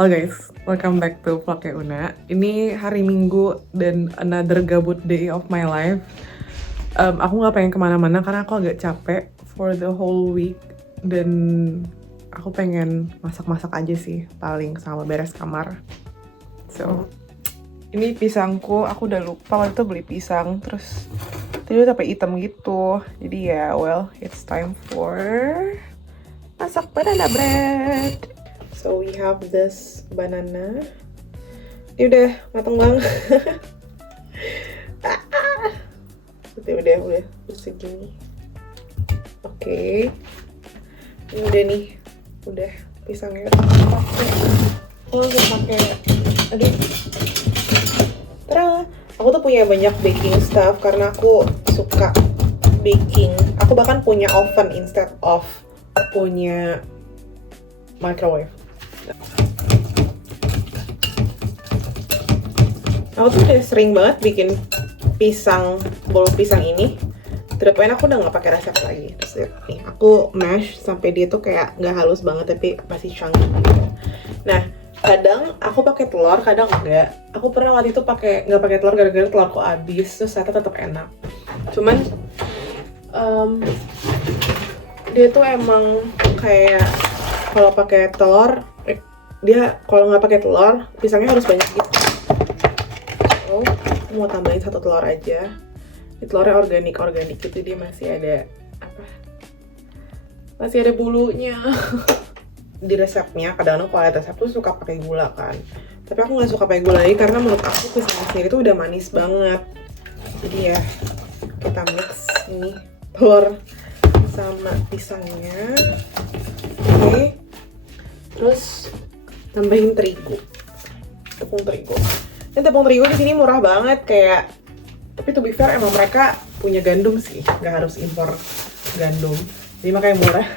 Halo guys, welcome back to Vlognya Una. Ini hari Minggu dan another gabut day of my life. Aku nggak pengen kemana-mana karena aku agak capek for the whole week. Dan aku pengen masak-masak aja sih, paling sama beres kamar. So, ini pisangku, aku udah lupa waktu itu beli pisang. Terus tadi udah sampai hitam gitu. Jadi ya, well, it's time for masak banana bread. So we have this banana. Ini udah mateng banget. udah segini. Oke. Ini udah nih. Udah pisangnya. Oh, udah pakai. Aduh. Tada. Aku tuh punya banyak baking stuff karena aku suka baking. Aku bahkan punya oven instead of punya microwave. Aku tuh udah sering banget bikin bol pisang ini. To the point aku udah nggak pakai resep lagi. Terus nih, aku mash sampai dia tuh kayak nggak halus banget tapi masih chunky gitu. Nah, kadang aku pakai telur, kadang enggak. Aku pernah waktu itu nggak pakai telur gara-gara telurku habis, terus ternyata tetap enak. Cuman dia tuh emang kayak kalau pakai telur, dia kalau nggak pakai telur pisangnya harus banyak gitu. Oh, aku mau tambahin 1 telur aja. Ini telurnya organik gitu, dia masih ada apa? Masih ada bulunya. Di resepnya kadang-kadang kalau ada resep tuh suka pakai gula kan. Tapi aku nggak suka pakai gula lagi karena menurut aku pisangnya sendiri tuh udah manis banget. Jadi ya kita mix ini telur sama pisangnya. Oke. Terus tambahin terigu, tepung terigu. Dan tepung terigu di sini murah banget kayak. Tapi to be fair emang mereka punya gandum sih, nggak harus impor gandum. Jadi makanya murah.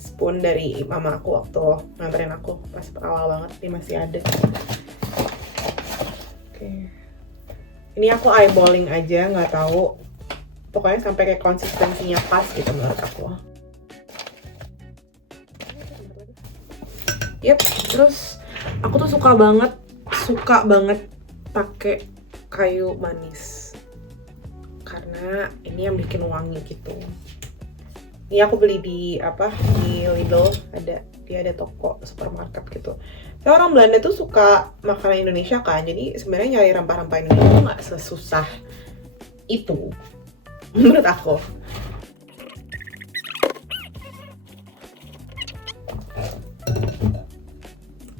Spoon dari mama aku waktu nganterin aku pas awal banget, ini masih ada. Oke. Ini aku eyeballing aja, nggak tahu. Pokoknya sampai kayak konsistensinya pas gitu menurut aku. Yep, terus aku tuh suka banget pakai kayu manis karena ini yang bikin wangi gitu. Ini aku beli di Lidl, dia ada toko supermarket gitu. Tapi orang Belanda tuh suka makanan Indonesia kan, jadi sebenarnya nyari rempah-rempah Indonesia tuh nggak sesusah itu menurut aku.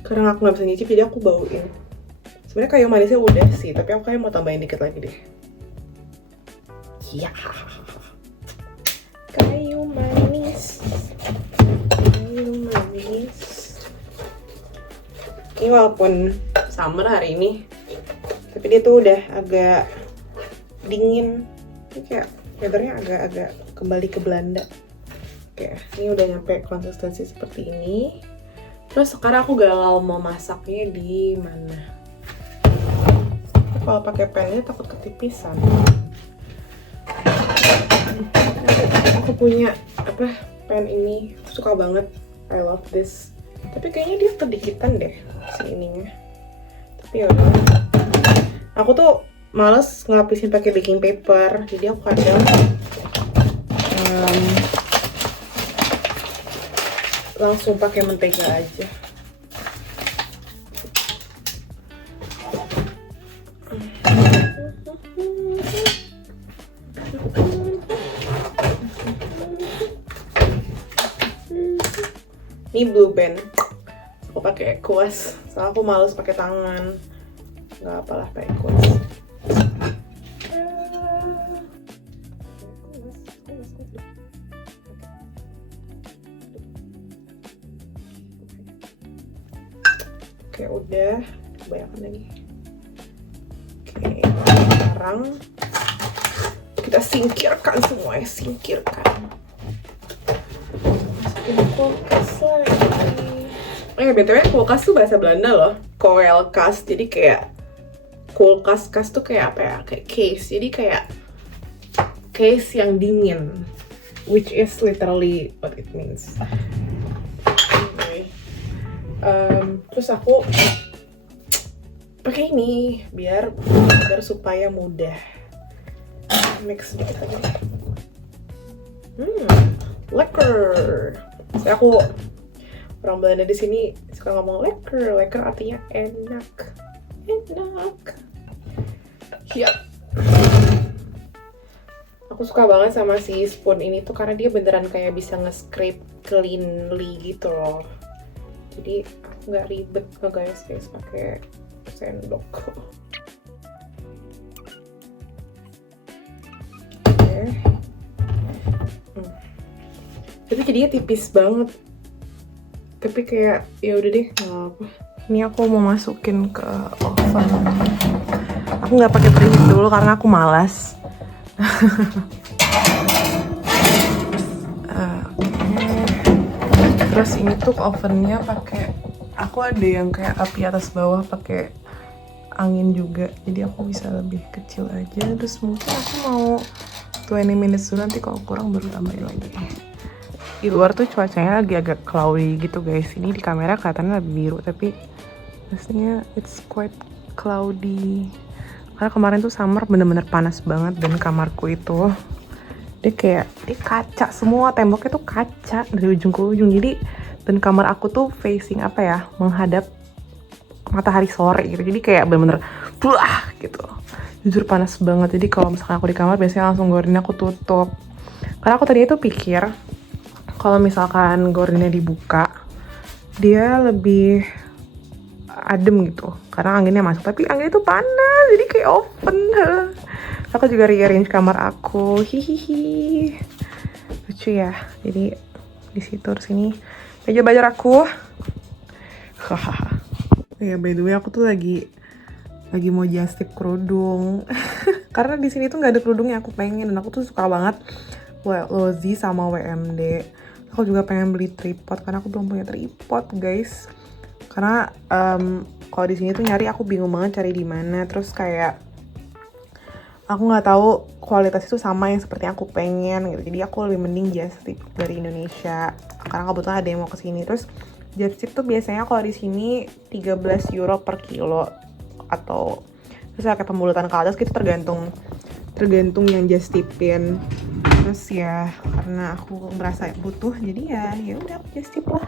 Karena aku nggak bisa nyicip jadi aku bauin. Sebenarnya kayu manisnya udah sih, tapi aku kayak mau tambahin dikit lagi deh. Ya, kayu manis. Ini walaupun summer hari ini, tapi dia tuh udah agak dingin. Ini kayak weathernya agak kembali ke Belanda. Oke, ini udah nyampe konsistensi seperti ini. Terus sekarang aku galau mau masaknya di mana. Kalau pakai pan ini takut ketipisan. Aku punya pan ini, suka banget. I love this. Tapi kayaknya dia kedikitan deh si ininya. Tapi ya udah. Aku tuh males ngelapisin pakai baking paper, jadi aku kadang langsung pakai mentega aja. Ini Blue Band. Aku pakai kuas, soalnya aku males pakai tangan. Nggak apalah pakai kuas. Oke, udah. Kebanyakan lagi. Oke, sekarang kita singkirkan semuanya, masukin kulkas lagi. BTW kulkas tuh bahasa Belanda loh, koelkas. Jadi kayak kulkas tuh kayak apa ya? Kayak case. Jadi kayak case yang dingin, which is literally what it means. Anyway, Terus aku pakai ini biar supaya mudah. Mix sedikit aja deh. Lekker. Saya aku orang Belanda di sini suka ngomong lekker. Lekker artinya enak. Ya. Aku suka banget sama si spoon ini tuh karena dia beneran kayak bisa nge-scrape cleanly gitu loh. Jadi aku nggak ribet guys pakai sendok. Oke. Tapi jadinya tipis banget. Tapi kayak ya udah deh, nggak apa. Ini aku mau masukin ke oven. Aku nggak pakai preheat dulu karena aku malas. Terus ini tuh ovennya pakai, aku ada yang kayak api atas bawah pakai angin juga, jadi aku bisa lebih kecil aja. Terus mungkin aku mau 20 minutes dulu, nanti kalau kurang baru tambahin lagi. Di luar tuh cuacanya lagi agak cloudy gitu guys. Ini di kamera kelihatannya lebih biru, tapi aslinya it's quite cloudy. Karena kemarin tuh summer bener-bener panas banget, dan kamarku itu dia kaca semua, temboknya tuh kaca dari ujung ke ujung. Jadi dan kamar aku tuh facing apa ya, menghadap matahari sore gitu. Jadi kayak bener-bener buah gitu. Jujur panas banget. Jadi kalau misalkan aku di kamar biasanya langsung gordinnya aku tutup. Karena aku tadi itu pikir kalau misalkan gordinnya dibuka dia lebih adem gitu karena anginnya masuk, tapi anginnya tuh panas jadi kayak oven. Aku juga rearrange kamar aku, hihihi, lucu ya. Jadi di situ, terus ini meja belajar aku. Hahaha. Ya by the way, aku tuh lagi mau just tip kerudung. Karena di sini tuh nggak ada kerudung yang aku pengen, dan aku tuh suka banget Lozi sama WMD. Aku juga pengen beli tripod karena aku belum punya tripod guys. Karena kalau di sini tuh nyari aku bingung banget cari di mana. Terus kayak aku nggak tahu kualitas itu sama yang seperti yang aku pengen gitu. Jadi aku lebih mending just tip dari Indonesia karena kebetulan ada yang mau kesini. Terus just tip tuh biasanya kalau di sini 13 euro per kilo, atau terus kayak pembulutan ke atas gitu, tergantung yang just tipin. Terus ya karena aku merasa butuh, jadi ya udah aku just tip lah.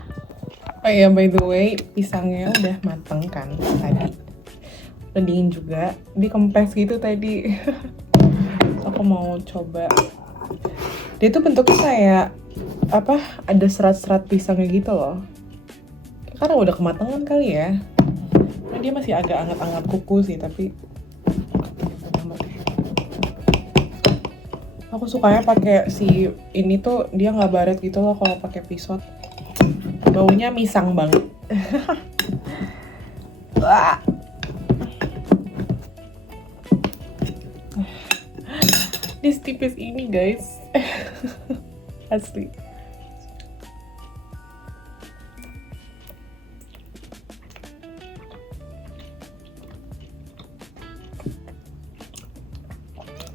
Oh iya, by the way, pisangnya udah mateng kan tadi. Udah dingin juga, dikempes gitu tadi. Aku mau coba. Dia tuh bentuknya kayak apa? Ada serat-serat pisangnya gitu loh. Karena udah kematangan kali ya. Nah, dia masih agak anget-anget kuku sih, tapi aku sukanya pakai si ini tuh, dia nggak baret gitu loh kalau pakai pisau. Baunya misang banget. Di tipis ini guys. Asli.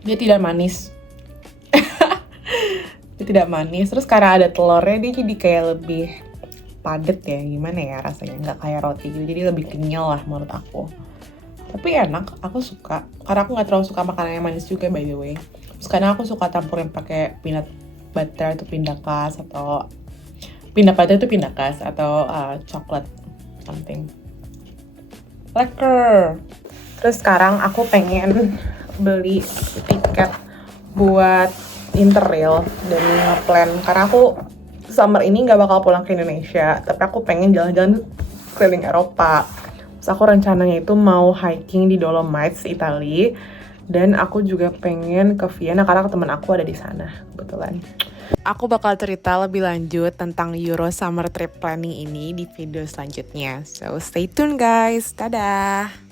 Dia tidak manis. Dia tidak manis. Terus karena ada telurnya, dia jadi kayak lebih padet ya, gimana ya rasanya, nggak kayak roti gitu, jadi lebih kenyal lah menurut aku. Tapi enak, aku suka karena aku nggak terlalu suka makanan yang manis juga by the way. Terus karena aku suka campurin pakai peanut butter itu pindakas, atau coklat something. Lekker. Terus sekarang aku pengen beli tiket buat Interrail dan ngeplan, karena aku summer ini nggak bakal pulang ke Indonesia, tapi aku pengen jalan-jalan keliling Eropa. Terus aku rencananya itu mau hiking di Dolomites, Italia, dan aku juga pengen ke Vienna karena teman aku ada di sana kebetulan. Aku bakal cerita lebih lanjut tentang Euro Summer Trip Planning ini di video selanjutnya. So stay tuned guys, dadah!